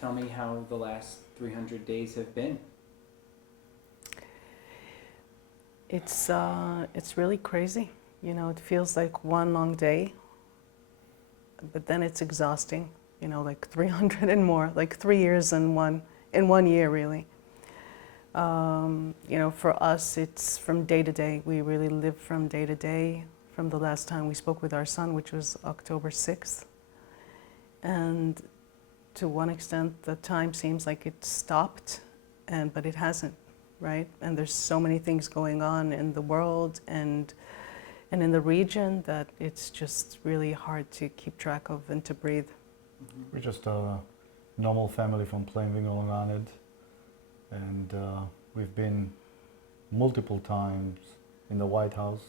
Tell me how the last 300 days have been. It's really crazy. You know, it feels like one long day, but then it's exhausting. You know, like 300 and more, like 3 years in one year, really. You know, for us, it's from day to day. We really live from day to day. From the last time we spoke with our son, which was October 6th, and to one extent, the time seems like it stopped, but it hasn't, right? And there's so many things going on in the world and in the region that it's just really hard to keep track of and to breathe. We're just a normal family from Plainville, Long Island, and we've been multiple times in the White House.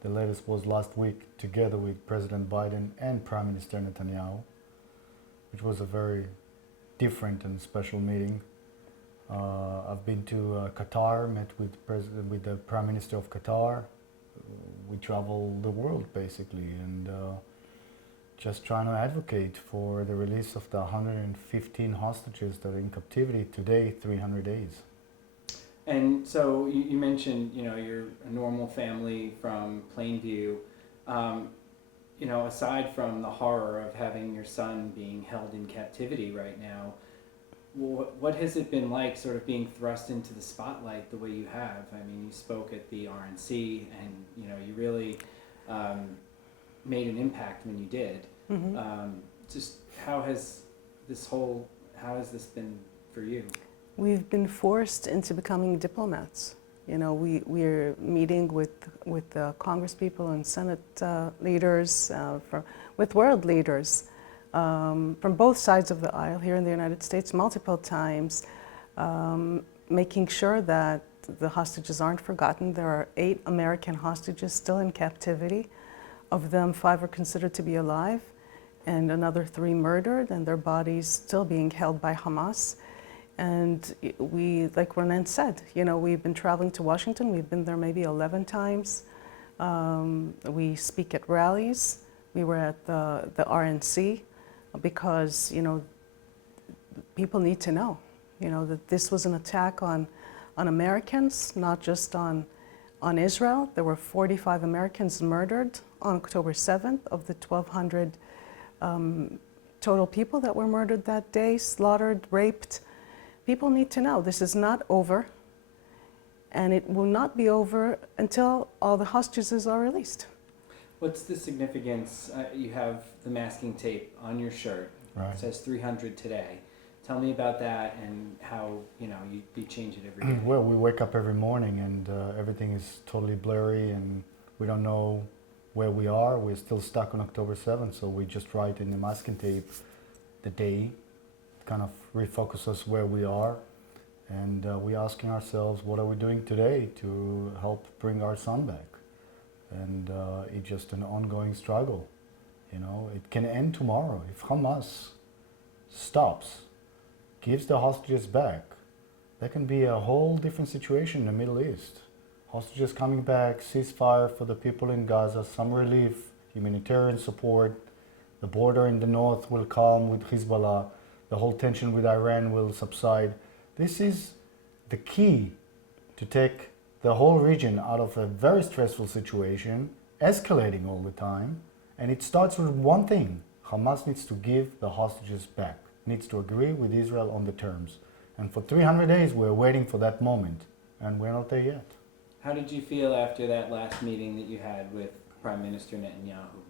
The latest was last week, together with President Biden and Prime Minister Netanyahu, which was a very different and special meeting. I've been to Qatar, met with the Prime Minister of Qatar. We travel the world basically, and just trying to advocate for the release of the 115 hostages that are in captivity today, 300 days. And so you mentioned, you know, you're a normal family from Plainview. You know, aside from the horror of having your son being held in captivity right now, what has it been like sort of being thrust into the spotlight the way you have? I mean, you spoke at the RNC and, you know, you really made an impact when you did. Mm-hmm. Just how has this been for you? We've been forced into becoming diplomats. You know, we're meeting with Congress people and Senate leaders, with world leaders from both sides of the aisle here in the United States multiple times, making sure that the hostages aren't forgotten. There are 8 American hostages still in captivity. Of them, 5 are considered to be alive, and another 3 murdered, and their bodies still being held by Hamas. And we, like Ronen said, you know, we've been traveling to Washington. We've been there maybe 11 times. We speak at rallies. We were at the RNC because, you know, people need to know, you know, that this was an attack on Americans, not just on Israel. There were 45 Americans murdered on October 7th of the 1,200 total people that were murdered that day, slaughtered, raped. People need to know this is not over, and it will not be over until all the hostages are released. What's the significance? You have the masking tape on your shirt. Right. It says 300 today. Tell me about that and how, you know, you change it every day. Well, we wake up every morning and everything is totally blurry and we don't know where we are. We're still stuck on October 7th, so we just write in the masking tape the day, kind of refocus us where we are, and we're asking ourselves, what are we doing today to help bring our son back? And it's just an ongoing struggle. You know, it can end tomorrow. If Hamas stops, gives the hostages back, there can be a whole different situation in the Middle East. Hostages coming back, ceasefire for the people in Gaza, some relief, humanitarian support, the border in the north will calm with Hezbollah, the whole tension with Iran will subside. This is the key to take the whole region out of a very stressful situation, escalating all the time. And it starts with one thing. Hamas needs to give the hostages back, needs to agree with Israel on the terms. And for 300 days, we're waiting for that moment, and we're not there yet. How did you feel after that last meeting that you had with Prime Minister Netanyahu?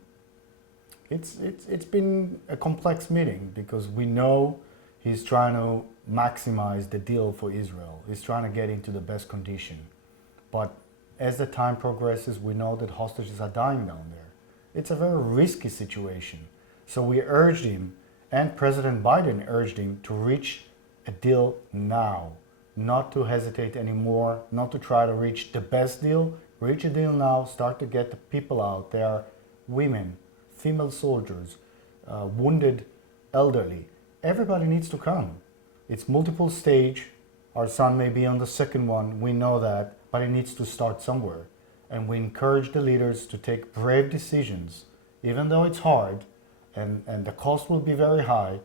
It's been a complex meeting because we know he's trying to maximize the deal for Israel. He's trying to get into the best condition. But as the time progresses, we know that hostages are dying down there. It's a very risky situation. So we urged him, and President Biden urged him, to reach a deal now, not to hesitate anymore, not to try to reach the best deal. Reach a deal now, start to get the people out. There are women, female soldiers, wounded elderly. Everybody needs to come. It's multiple stage. Our son may be on the second one, we know that, but it needs to start somewhere. And we encourage the leaders to take brave decisions, even though it's hard and the cost will be very high,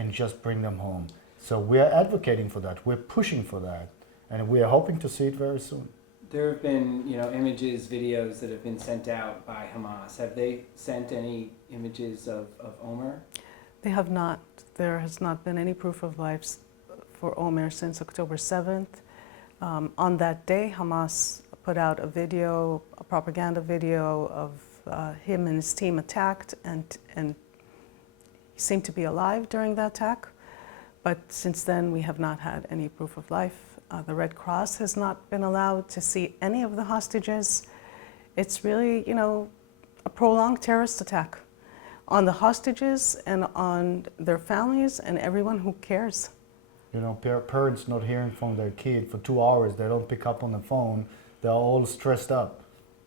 and just bring them home. So we are advocating for that. We're pushing for that, and we are hoping to see it very soon. There have been, images, videos that have been sent out by Hamas. Have they sent any images of Omer? They have not. There has not been any proof of life for Omer since October 7th. On that day, Hamas put out a propaganda video of him and his team attacked, and he seemed to be alive during that attack. But since then, we have not had any proof of life. The Red Cross has not been allowed to see any of the hostages. It's really, a prolonged terrorist attack on the hostages and on their families and everyone who cares. Parents not hearing from their kid for 2 hours, they don't pick up on the phone, they're all stressed up.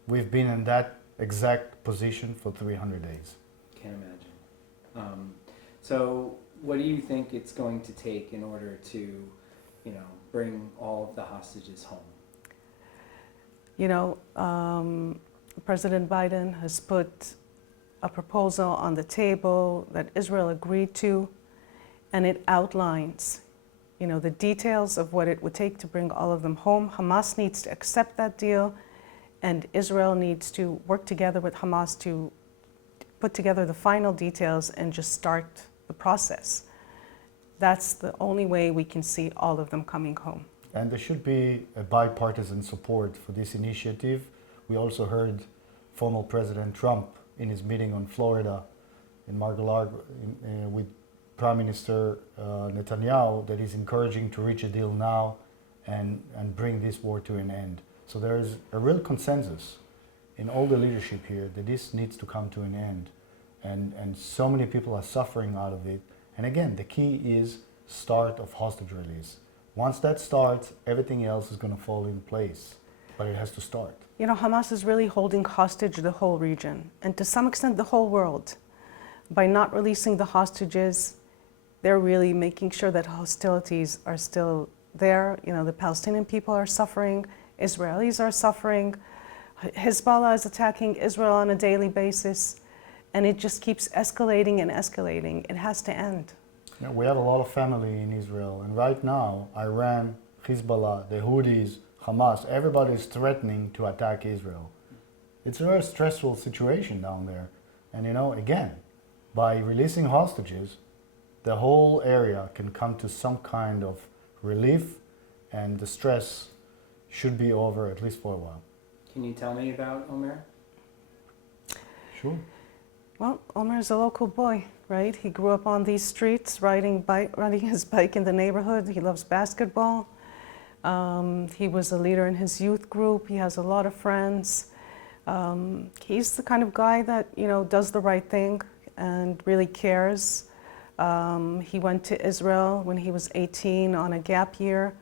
We've been in that exact position for 300 days. Can't imagine. So what do you think it's going to take in order to, bring all of the hostages home? President Biden has put a proposal on the table that Israel agreed to, and it outlines, the details of what it would take to bring all of them home. Hamas needs to accept that deal, and Israel needs to work together with Hamas to put together the final details and just start the process. That's the only way we can see all of them coming home. And there should be a bipartisan support for this initiative. We also heard former President Trump in his meeting on Florida in Mar-a-Lago with Prime Minister Netanyahu that he's encouraging to reach a deal now and bring this war to an end. So there is a real consensus in all the leadership here that this needs to come to an end. And so many people are suffering out of it. And again, the key is start of hostage release. Once that starts, everything else is going to fall in place. But it has to start. Hamas is really holding hostage the whole region, and to some extent the whole world. By not releasing the hostages, they're really making sure that hostilities are still there. The Palestinian people are suffering, Israelis are suffering, Hezbollah is attacking Israel on a daily basis, and it just keeps escalating and escalating. It has to end. We have a lot of family in Israel, and right now, Iran, Hezbollah, the Houthis, Hamas, everybody is threatening to attack Israel. It's a very stressful situation down there. And again, by releasing hostages, the whole area can come to some kind of relief, and the stress should be over at least for a while. Can you tell me about Omer? Sure. Well, Omer is a local boy, right? He grew up on these streets, riding his bike in the neighborhood. He loves basketball. He was a leader in his youth group. He has a lot of friends. He's the kind of guy that, does the right thing and really cares. He went to Israel when he was 18 on a gap year.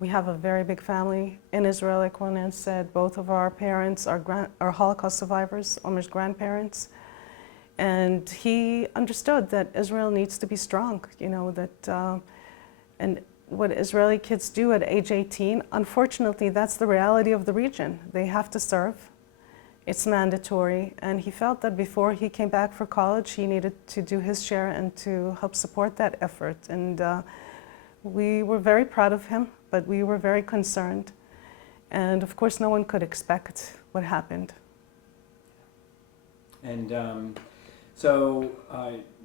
We have a very big family in Israel, like Ronen said. Both of our parents are Holocaust survivors, Omer's grandparents. And he understood that Israel needs to be strong, and what Israeli kids do at age 18, unfortunately, that's the reality of the region. They have to serve. It's mandatory. And he felt that before he came back for college, he needed to do his share and to help support that effort. And we were very proud of him, but we were very concerned. And of course, no one could expect what happened. And so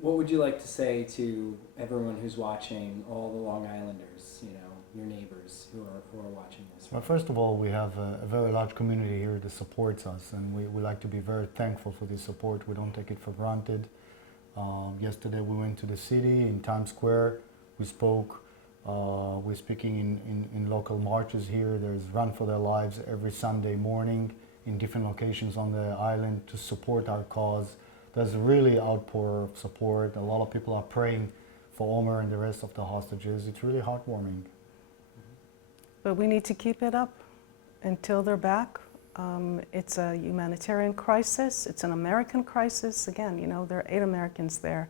what would you like to say to everyone who's watching, all the Long Islanders, your neighbors who are watching this? Well, first of all, we have a very large community here that supports us, and we like to be very thankful for this support. We don't take it for granted. Yesterday we went to the city in Times Square. We spoke. We're speaking in local marches here. There's Run for Their Lives every Sunday morning in different locations on the island to support our cause. There's a really outpour of support. A lot of people are praying for Omer and the rest of the hostages. It's really heartwarming. But we need to keep it up until they're back. It's a humanitarian crisis. It's an American crisis. Again, there are 8 Americans there.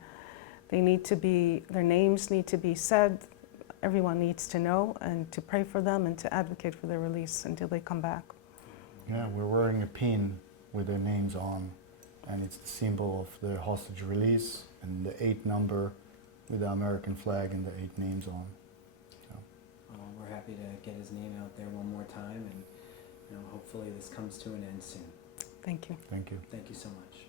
Their names need to be said. Everyone needs to know and to pray for them and to advocate for their release until they come back. Yeah, we're wearing a pin with their names on, and it's the symbol of the hostage release, and the 8 number with the American flag and the 8 names on. So, We're happy to get his name out there one more time, and hopefully this comes to an end soon. Thank you. thank you. Thank you so much.